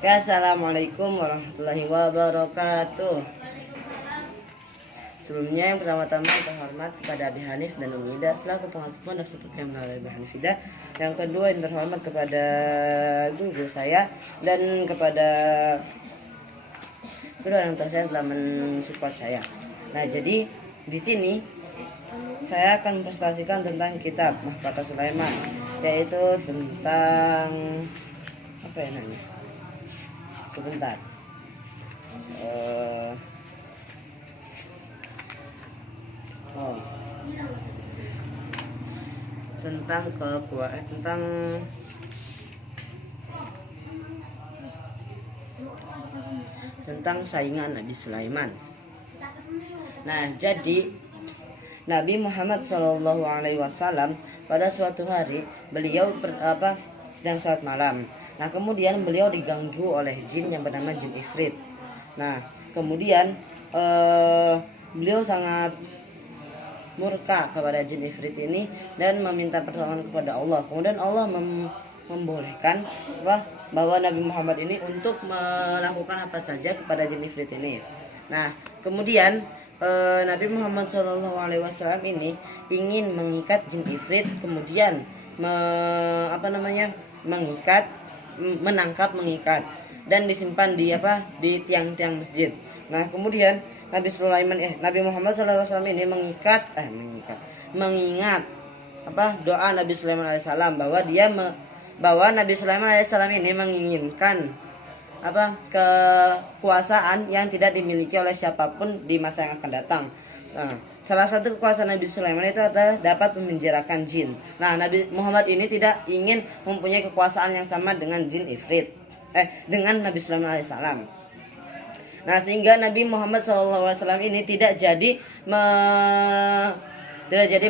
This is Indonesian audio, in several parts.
Assalamualaikum warahmatullahi wabarakatuh. Sebelumnya yang pertama-tama terhormat kepada Abi Hanif dan Umi Ida selaku pengasuh pondok seperti yang melalui Abi Hanif Ida. Yang kedua yang terhormat kepada guru saya dan kepada kedua orang tua saya yang telah mensupport saya. Nah, jadi di sini saya akan mempresentasikan tentang kitab Mahkota Sulaiman, yaitu tentang apa ya namanya? Sebentar. Tentang saingan Nabi Sulaiman. Nah, jadi Nabi Muhammad SAW pada suatu hari beliau sedang sholat malam. Nah, kemudian beliau diganggu oleh jin yang bernama jin Ifrit. Nah, kemudian beliau sangat murka kepada jin Ifrit ini dan meminta pertolongan kepada Allah. Kemudian Allah membolehkan bahwa Nabi Muhammad ini untuk melakukan apa saja kepada jin Ifrit ini. Nah, kemudian Nabi Muhammad SAW ini ingin mengikat jin Ifrit, kemudian mengikat dan disimpan di tiang-tiang masjid. Nah, kemudian Nabi Muhammad SAW ini mengingat doa Nabi Sulaiman alaihissalam bahwa Nabi Sulaiman alaihissalam ini menginginkan kekuasaan yang tidak dimiliki oleh siapapun di masa yang akan datang. Nah, salah satu kekuasaan Nabi Sulaiman itu adalah dapat memenjarakan jin. Nah, Nabi Muhammad ini tidak ingin mempunyai kekuasaan yang sama dengan jin Ifrit, dengan Nabi Sulaiman alaihissalam. Nah, sehingga Nabi Muhammad SAW ini tidak jadi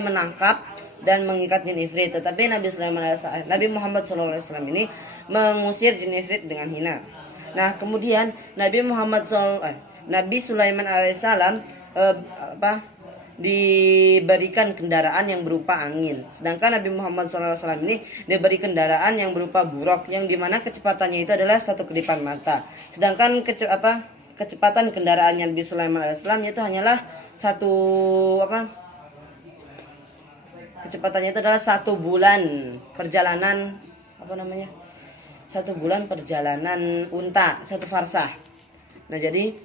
menangkap dan mengikat jin Ifrit, tetapi Nabi Muhammad SAW ini mengusir jin Ifrit dengan hina. Nah, kemudian Nabi Sulaiman alaihissalam diberikan kendaraan yang berupa angin, sedangkan Nabi Muhammad SAW ini diberi kendaraan yang berupa buruk, yang dimana kecepatannya itu adalah satu kedipan mata. Sedangkan kecepatan kendaraannya Nabi Sulaiman alaihissalam itu hanyalah kecepatannya itu adalah 1 bulan perjalanan unta, 1 farsah. Nah, jadi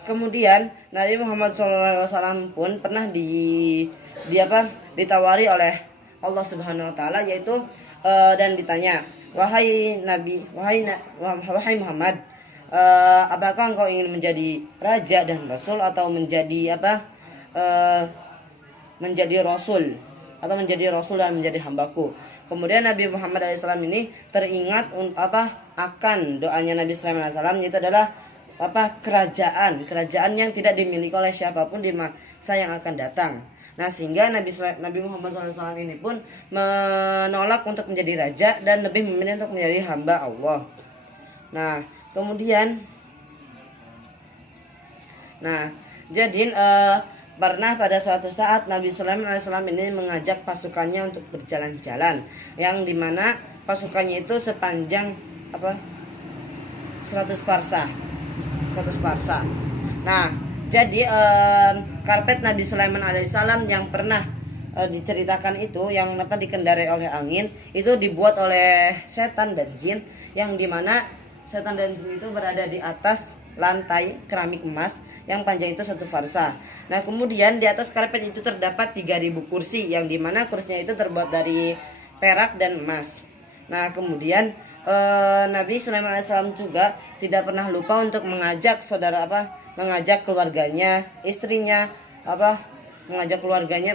kemudian Nabi Muhammad SAW pun pernah ditawari oleh Allah Subhanahu Wa Taala, yaitu dan ditanya, wahai Muhammad, apakah engkau ingin menjadi raja dan rasul atau menjadi rasul dan menjadi hambaku? Kemudian Nabi Muhammad SAW ini teringat akan doanya Nabi Sulaiman alaihissalam, yaitu adalah kerajaan yang tidak dimiliki oleh siapapun di masa yang akan datang. Nah, sehingga Nabi Muhammad SAW ini pun menolak untuk menjadi raja dan lebih memilih untuk menjadi hamba Allah. Nah, kemudian jadi pernah pada suatu saat Nabi Sulaiman alaihissalam ini mengajak pasukannya untuk berjalan-jalan, yang dimana pasukannya itu sepanjang 100 parsah. Nah, jadi karpet Nabi Sulaiman alaihissalam yang pernah diceritakan itu, yang dikendarai oleh angin, itu dibuat oleh setan dan jin, yang dimana setan dan jin itu berada di atas lantai keramik emas yang panjang itu 1 farsah. Nah, kemudian di atas karpet itu terdapat 3.000 kursi, yang dimana kursinya itu terbuat dari perak dan emas. Nah, kemudian Nabi Sulaiman alaihissalam juga tidak pernah lupa untuk mengajak mengajak keluarganya, istrinya, mengajak keluarganya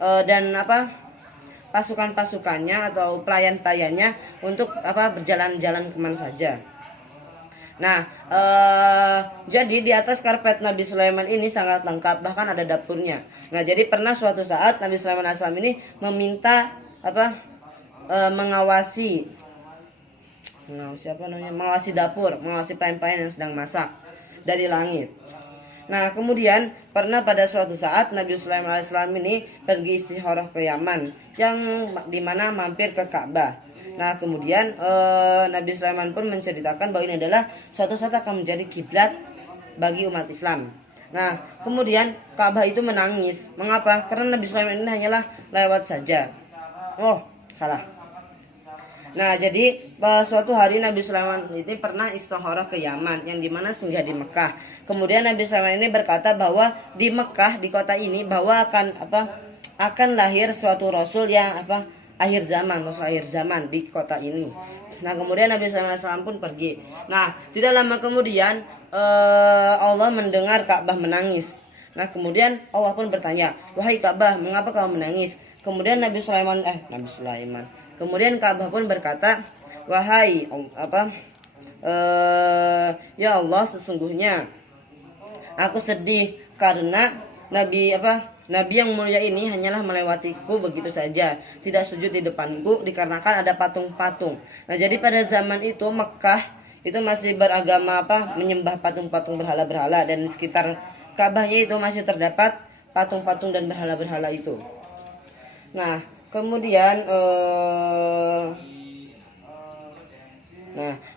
dan pasukan-pasukannya atau pelayan-pelayannya untuk berjalan-jalan kemana saja. Nah, jadi di atas karpet Nabi Sulaiman ini sangat lengkap, bahkan ada dapurnya. Nah, jadi pernah suatu saat Nabi Sulaiman alaihissalam ini meminta mengawasi dapur, mengawasi pelayan-pelayan yang sedang masak dari langit. Nah, kemudian pernah pada suatu saat Nabi Sulaiman alaihissalam ini pergi istikharah ke Yaman, yang dimana mampir ke Ka'bah. Nah kemudian Nabi Sulaiman pun menceritakan bahwa ini adalah suatu saat akan menjadi kiblat bagi umat Islam. Nah kemudian Ka'bah itu menangis. Mengapa? Karena Nabi Sulaiman ini hanyalah lewat saja. Oh salah. Nah jadi suatu hari Nabi Sulaiman ini pernah istikharah ke Yaman, yang dimana singgah di Mekah. Kemudian Nabi Sulaiman ini berkata bahwa di Mekah, di kota ini, bahwa akan lahir suatu rasul yang akhir zaman, rasul akhir zaman di kota ini. Nah kemudian Nabi Sulaiman pun pergi. Nah tidak lama kemudian Allah mendengar Ka'bah menangis. Nah kemudian Allah pun bertanya, wahai Ka'bah, mengapa kamu menangis? Kemudian Nabi Sulaiman kemudian Ka'bah pun berkata, wahai ya Allah, sesungguhnya aku sedih karena Nabi yang mulia ini hanyalah melewatiku begitu saja, tidak sujud di depanku dikarenakan ada patung-patung. Nah jadi pada zaman itu Mekah itu masih beragama menyembah patung-patung berhala-berhala, dan di sekitar Ka'bahnya itu masih terdapat patung-patung dan berhala-berhala itu. Nah kemudian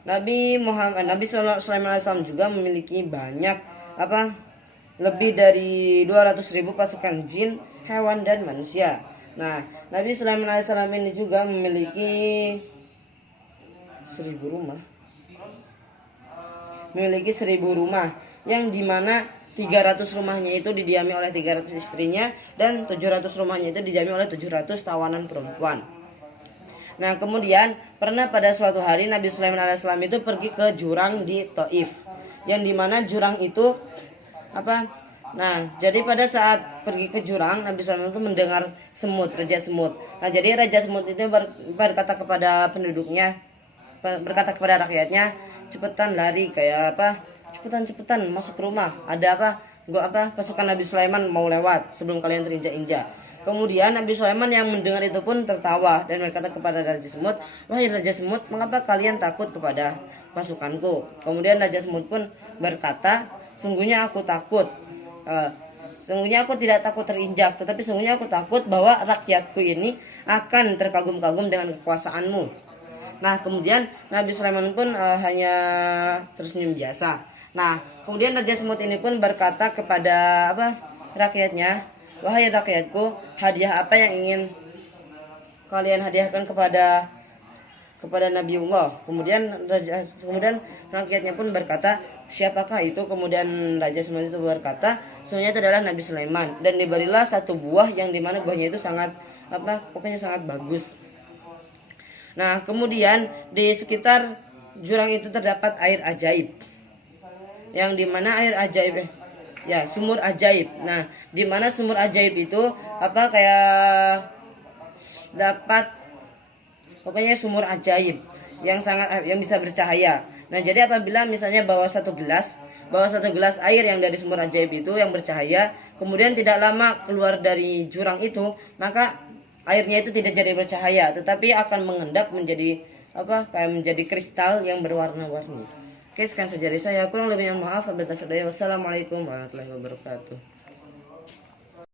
Nabi Sulaiman AS juga memiliki banyak lebih dari 200.000 pasukan jin, hewan dan manusia. Nah Nabi Sulaiman AS ini juga memiliki 1.000 rumah. Memiliki 1.000 rumah, yang dimana 300 rumahnya itu didiami oleh 300 istrinya, dan 700 rumahnya itu didiami oleh 700 tawanan perempuan. Nah kemudian pernah pada suatu hari Nabi Sulaiman alaihissalam itu pergi ke jurang di Taif, yang dimana jurang itu Nah jadi pada saat pergi ke jurang, Nabi Sulaiman itu mendengar semut, raja semut. Nah jadi raja semut itu berkata kepada penduduknya, berkata kepada rakyatnya, cepetan lari, kayak cepetan masuk ke rumah, ada pasukan Nabi Sulaiman mau lewat sebelum kalian terinjak-injak. Kemudian Nabi Sulaiman yang mendengar itu pun tertawa dan berkata kepada Raja Semut, wahai Raja Semut, mengapa kalian takut kepada pasukanku? Kemudian Raja Semut pun berkata, sungguhnya aku tidak takut terinjak, tetapi sungguhnya aku takut bahwa rakyatku ini akan terkagum-kagum dengan kekuasaanmu. Nah kemudian Nabi Sulaiman pun hanya tersenyum biasa. Nah kemudian Raja Semut ini pun berkata kepada rakyatnya, wahai rakyatku, hadiah apa yang ingin kalian hadiahkan kepada Nabiullah? Kemudian rakyatnya pun berkata, siapakah itu? Kemudian Raja Semut itu berkata, sebenarnya itu adalah Nabi Sulaiman, dan diberilah satu buah yang dimana buahnya itu sangat sangat bagus. Nah kemudian di sekitar jurang itu terdapat air ajaib, yang dimana air ajaib sumur ajaib. Nah dimana sumur ajaib itu sumur ajaib yang bisa bercahaya. Nah jadi apabila misalnya bawa satu gelas air yang dari sumur ajaib itu yang bercahaya, kemudian tidak lama keluar dari jurang itu, maka airnya itu tidak jadi bercahaya, tetapi akan mengendap menjadi menjadi kristal yang berwarna-warni. Oke, sekian saja dari saya. Kurang lebihnya maaf. Wassalamualaikum warahmatullahi wabarakatuh.